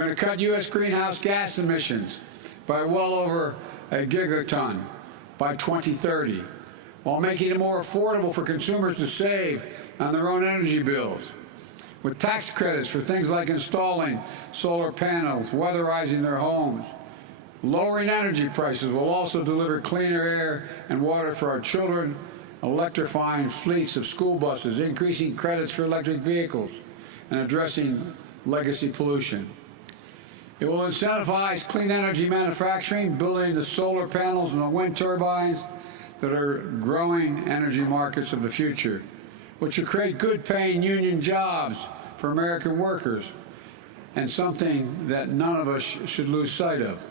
We're going to cut U.S. greenhouse gas emissions by well over a gigaton by 2030, while making it more affordable for consumers to save on their own energy bills. With tax credits for things like installing solar panels, weatherizing their homes. Lowering energy prices will also deliver cleaner air and water for our children, electrifying fleets of school buses, increasing credits for electric vehicles, and addressing legacy pollution. It will incentivize clean energy manufacturing, building the solar panels and the wind turbines that are growing energy markets of the future, which will create good-paying union jobs for American workers, and something that none of us should lose sight of.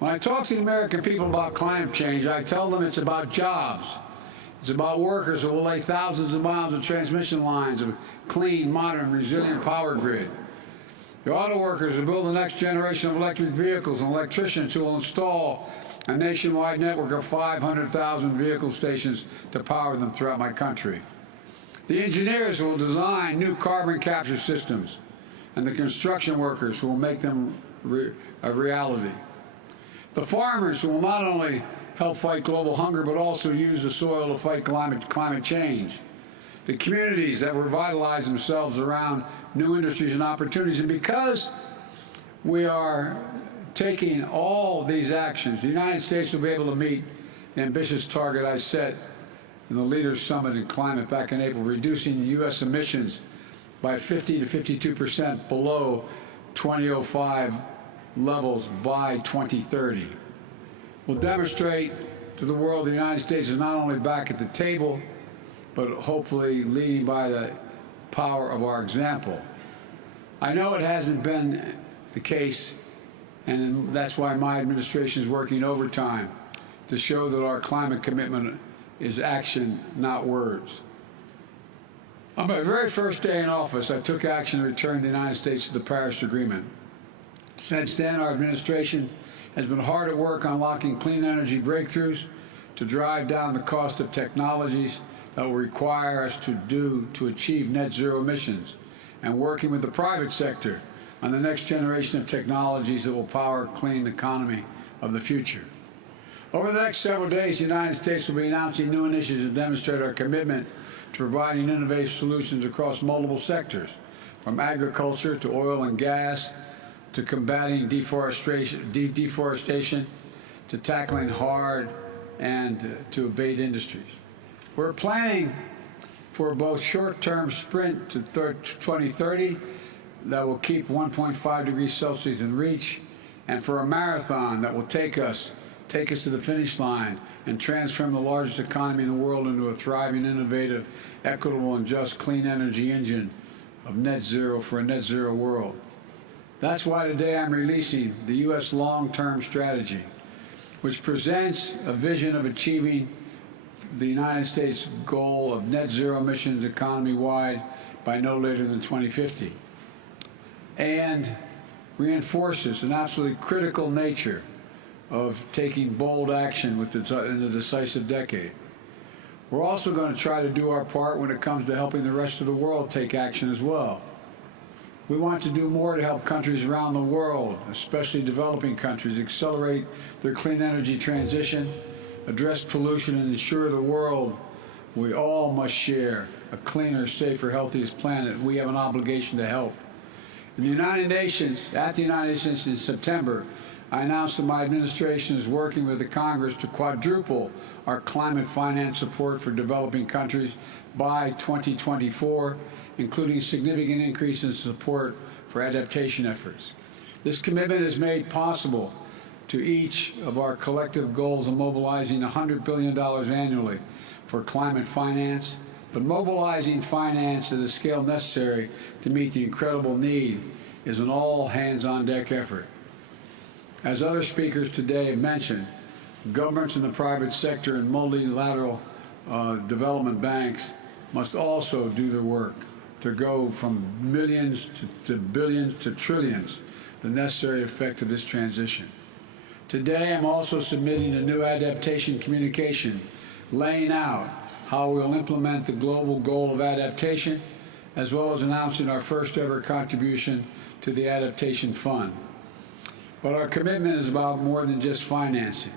When I talk to the American people about climate change, I tell them it's about jobs. It's about workers who will lay thousands of miles of transmission lines of clean, modern, resilient power grid. The auto workers who build the next generation of electric vehicles, and electricians who will install a nationwide network of 500,000 vehicle stations to power them throughout my country. The engineers who will design new carbon capture systems, and the construction workers who will make them a reality. The farmers who will not only help fight global hunger, but also use the soil to fight climate change. The communities that revitalize themselves around new industries and opportunities. And because we are taking all these actions, the United States will be able to meet the ambitious target I set in the Leaders Summit in Climate back in April, reducing U.S. emissions by 50 to 52% below 2005 levels by 2030. We'll demonstrate to the world the United States is not only back at the table, but hopefully leading by the power of our example. I know it hasn't been the case, and that's why my administration is working overtime to show that our climate commitment is action, not words. On my very first day in office, I took action to return the United States to the Paris Agreement. Since then, our administration has been hard at work unlocking clean energy breakthroughs to drive down the cost of technologies that will require us to achieve net zero emissions, and working with the private sector on the next generation of technologies that will power a clean economy of the future. Over the next several days, the United States will be announcing new initiatives to demonstrate our commitment to providing innovative solutions across multiple sectors, from agriculture to oil and gas, to combating deforestation, to tackling hard and to abate industries. We're planning for both short-term sprint to 2030 that will keep 1.5 degrees Celsius in reach, and for a marathon that will take us to the finish line and transform the largest economy in the world into a thriving, innovative, equitable, and just clean energy engine of net zero for a net zero world. That's why today I'm releasing the U.S. long-term strategy, which presents a vision of achieving the United States goal of net zero emissions economy-wide by no later than 2050, and reinforces an absolutely critical nature of taking bold action in a decisive decade. We're also going to try to do our part when it comes to helping the rest of the world take action as well. We want to do more to help countries around the world, especially developing countries, accelerate their clean energy transition, address pollution, and ensure the world we all must share a cleaner, safer, healthiest planet. We have an obligation to help. In the United Nations, at the United Nations in September, I announced that my administration is working with the Congress to quadruple our climate finance support for developing countries by 2024, including significant increase in support for adaptation efforts. This commitment is made possible to each of our collective goals of mobilizing $100 billion annually for climate finance, but mobilizing finance at the scale necessary to meet the incredible need is an all-hands-on-deck effort. As other speakers today have mentioned, governments in the private sector and multilateral development banks must also do their work to go from millions to billions to trillions, the necessary effect of this transition. Today, I'm also submitting a new adaptation communication laying out how we'll implement the global goal of adaptation, as well as announcing our first ever contribution to the Adaptation Fund. But our commitment is about more than just financing.